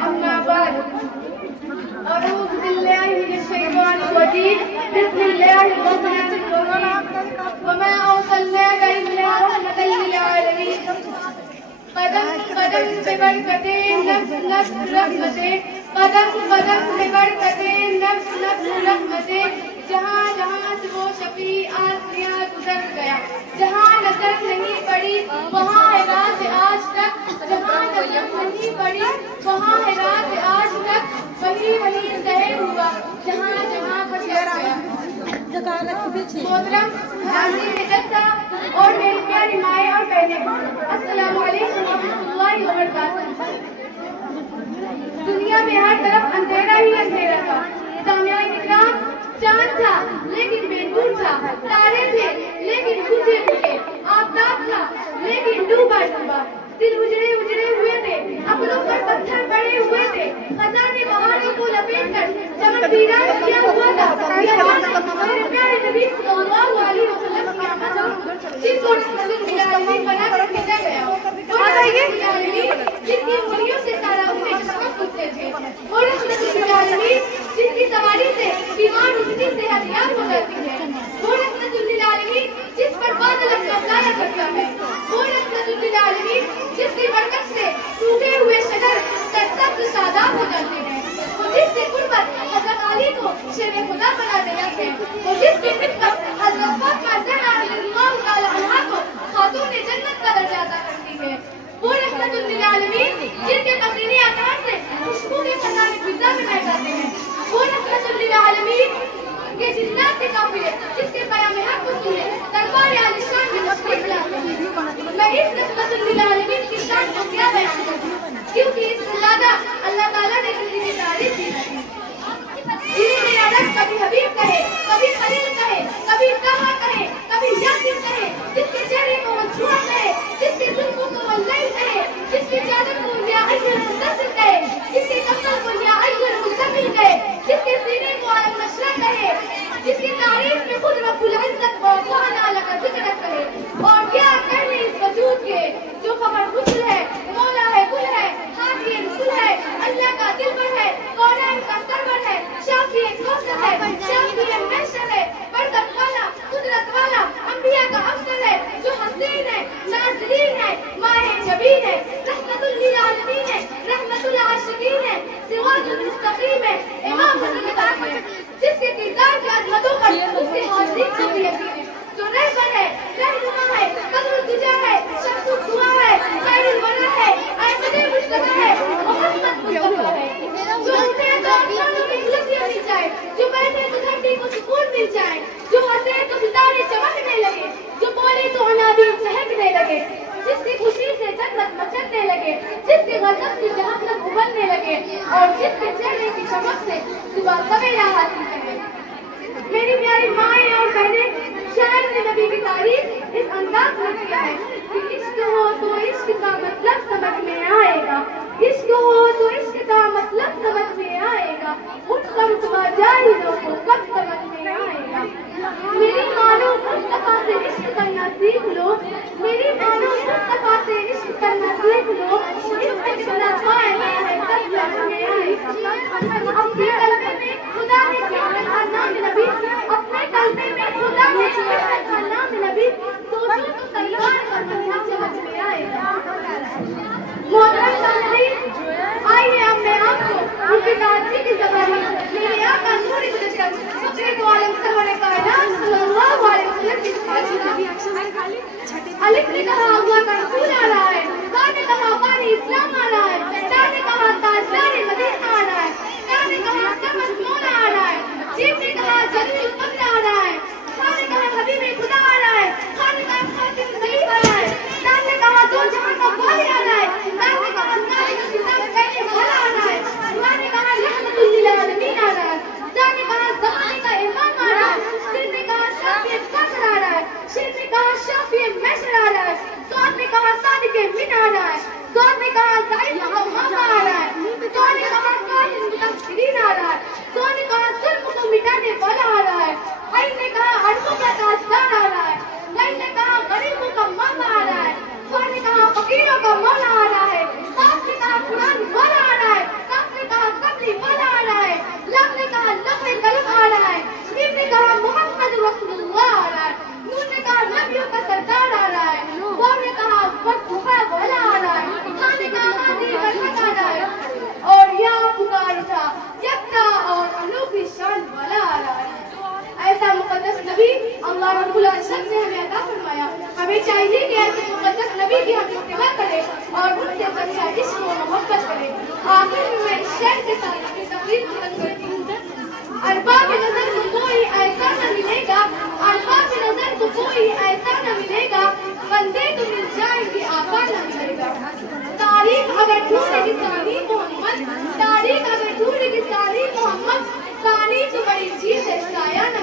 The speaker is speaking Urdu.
أما بعد أعوذ بالله من الشيطان الرجيم بسم الله الرحمن الرحيم وما أرسلناك إلا رحمة للعالمين قدم قدم پہ برکتے نفس نفس رحمتیں قدم قدم پہ برکتے نفس نفس رحمتیں جہاں جہاں سے وہ شفیع آسیہ گزر گیا جہاں نظر نہیں پڑی وہاں ہے رات آج تک جہاں نظر نہیں پڑی وہاں ہے رات آج تک وہی وہی ظاہر ہوا جہاں جہاں گزر گیا محترم حاضرین جلسہ اور میری پیاری مائیں اور بہنیں السلام علیکم ورحمۃ اللہ وبرکاتہ دنیا میں ہر طرف اندھیرا ہی اندھیرا تھا سامعین اکرام چاند تھا لیکن بے نور تھا تارے تھے لیکن بجھے بجھے آفتاب تھا لیکن ڈوبا ڈوبا دل اجڑے اجڑے ہوئے تھے عقلوں پر پتھر پڑے ہوئے تھے خزانے پہاڑوں کو لپیٹ کر چمک ویران کیا ہوا تھا میرے پیارے نبی صلی اللہ علیہ وسلم کی آمد جن کو رحمت للعالمین بنا کر بھیجا گیا جن کی انگلیوں سے سارا امت چمک اٹھتے تھے وہ رحمت للعالمین جن کی سواری سے بیمار اتنی صحت یاب ہو جاتی ہے وہ رحمت للعالمین جس پر بادل اپنا سایہ کرتا ہے وہ رحمت للعالمین جس کی برکت سے ٹوٹے ہوئے شجر سرسبز شاداب ہو جاتے ہیں وہ جس کی قربت حضرت علی کو شیر خدا بنا دیا ہے وہ جس کی خدمت حضرت فاطمہ زہرا رضی اللہ تعالی عنہا کو خاتون جنت کا درجہ عطا کرتی ہے وہ رحمت للعالمین جن کے پسینے اطہار سے خوشبو کے خزانے فضا میں بہ جاتے ہیں وہ رحمت للعالمین کے جنات کے قافلے جس کے قیام حق کو سنے دربار عالی شان کی تشریف لاتے ہیں میں اس رحمت للعالمین کی شان کو کیا بیان کروں کیونکہ اس سے زیادہ اللہ تعالیٰ نے کسی کی تعریف کی ہے جنہیں میرا رب کبھی حبیب کہے کبھی خلیل کہے کبھی طہا کہے کبھی یاسین کہے جس کے چہرے کو وہ چھوا کہے جس کے زلفوں کو وہ لیل کہے جس کی چادر کو یا ایھا المدثر کہے جس کے کفن کو یا ایھا المزمل کہے جس کے سینے کو علم نشرہ کہے جس کی تعریف میں خود رب العزت وَرَفَعْنَا لَكَ ذِكْرَكَ کہے اور کیا کہنے اس وجود کے جو خبر رسل ہے مولا ہے گل ہے حاکی رسول ہے اللہ کا دل پر ہے کونین کا سرور ہے شافی کوثر ہے شافی محشر ہے برکت والا قدرت والا انبیاء کا افضل ہے جو حسین ہے ناظرین ہے ماہ جبین ہے رحمت للعالمین ہے رحمت العاشقین ہے سراج المستقیم ہے امام المتقین ہے جس کے کردار کی عظمتوں پر اس کی حاضری کو بھی یقین ہے جو رہبر ہے رہنما ہے قدر الدجا ہے شمس الدعا ہے خیر الورا ہے احمد مجتبی ہے محمد مصطفیٰ ہے جو اٹھے تو آسمانوں کی بلندیاں مل جائے جو بیٹھے تو دھرتی کو سکون مل جائے جو ہنسے تو ستارے چمکنے لگے جو بولے تو عناوین چہکنے لگے جس کی خوشی سے جنت مچلنے لگے جس کے غضب سے جہنم ابلنے لگے اور جس کے چہرے کی چمک سے صبح سویرا حاصل کرے میری پیاری مائیں اور بہنیں شاعر نے نبی کی تعریف اس انداز میں کیا ہے کہ عشق ہو تو عشق کا مطلب سمجھ میں آئے گا عشق ہو تو عشق کا مطلب سمجھ میں آئے گا اٹھ کر تمہا جاہلوں کو کب سمجھ میں آئے گا میری مانو مصطفیٰ سے عشق کرنا سیکھ لو میری مانو مصطفیٰ سے عشق کرنا سیکھ لو عشق کرنا پائے ہے کب سمجھ میں آئے گا اپنے قلبے میں خدا نے کیا ہے نام نبی اپنے قلبے میں خدا نے کیا ہے نام نبی سوچو تو تیار کر دنیا سمجھ میں آئے گا محترم سامعین آئیے اب میں آپ کو ان کی تعریف کی زبانی میرے آقا نور جشن فقیر دو عالم سرور کائنات صلی اللہ علیہ وسلم کی الف نے کہا اللہ کا رسول آ رہا ہے تا نے کہا بانی اسلام آ رہا ہے تا نے کہا تاجدار مدینہ آ رہا ہے تا نے کہا سمجھ مولا آ رہا ہے جیب نے کہا جلیل القدر آ رہا ہے خان نے کہا حبیب خدا آ رہا ہے خان نے کہا خاتم ضعیف آ رہا ہے تان نے کہا دو جہاں کا والی آ رہا ہے تان نے کہا سارے کتاب کہنے والا آ رہا ہے خدا نے کہا رحمت للعالمین آ رہا ہے تان نے کہا زمانے کا امام آ رہا ہے سر نے کہا شافی فخر آ رہا ہے شیر نے کہا شافی محشر آ رہا ہے سعد نے کہا صادق من آ رہا ہے سعد نے کہا زائد مقام آ رہا ہے سعد نے کہا قائم متفکرین آ رہا ہے سعد نے کہا ظلم کو مٹانے والا آ رہا ہے عین نے کہا عربوں کا تاجدار آ رہا ہے لین نے کہا غریبوں کا ماما آ رہا ہے خان نے کہا فقیروں کا مولا آ رہا ہے صاحب نے کہا قرآن والا آ رہا ہے ہمیں چاہیے کہ ایسے مقدس نبی کی ہم اتباع کریں اور ان سے سچا عشق و محبت کریں. آخر میں اس شعر کے ساتھ اپنی تقریر ختم کرتی ہوں. اربا کی نظر کو کوئی ایسا نہ ملے گا, اربا کی نظر کو کوئی ایسا نہ ملے گا, بندے تو مل جائیں گے آقا نہ ملے گا. تاریخ اگر ڈھونڈے گی ثانی محمد, تاریخ اگر ڈھونڈے گی ثانی محمد, ثانی تو بڑی چیز ہے سایہ نہ